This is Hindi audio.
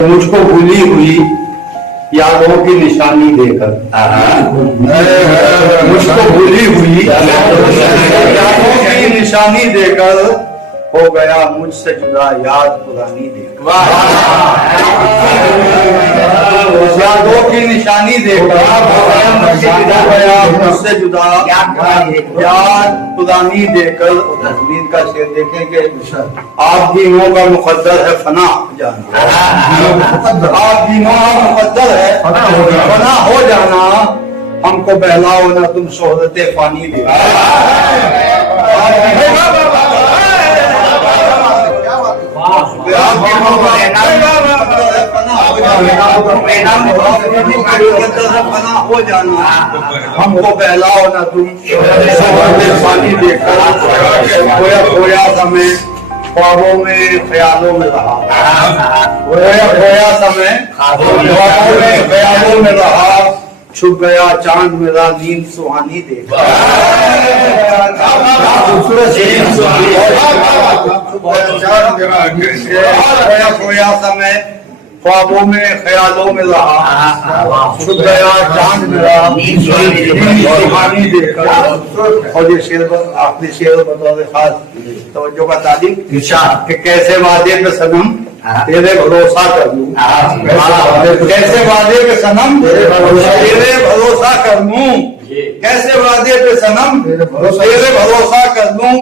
मुझको भूली हुई यादों की निशानी देकर, मुझको भूली हुई यादों की निशानी देकर हो गया मुझसे जुदा याद पुरानी देकर। यादों की निशानी देकर हो गया मुझसे जुदा याद पुरानी देकर। तस्वीर का शेर देखेंगे, आप दिनों का मुकद्दर है फना जाना, आप दिनों का मुकद्दर है फना हो जाना, हमको बहलाओ ना तुम शोहरते फानी दे। हो जाना हमको बहलाओ ना तुम पानी देकर। खोया खोया समय ख्वाबों में ख्यालों में रहा, खोया समय ख्वाबों में ख्यालों में रहा, छुप गया चांद मेरा नींद सुहानी देकर। खोया समय ख्वाबों में ख्यालों में रहा, छुप गया चांद मेरा नींद सुहानी देकर। और ये शेर आखिरी शेर बतौर खास तवज्जो का तालिब कि कैसे वादे पे सनम तेरे भरोसा कर लूं, कैसे वादे पे सनम तेरे भरोसा कर लूं, कैसे वादे पे सनम तेरे भरोसा कर लूं।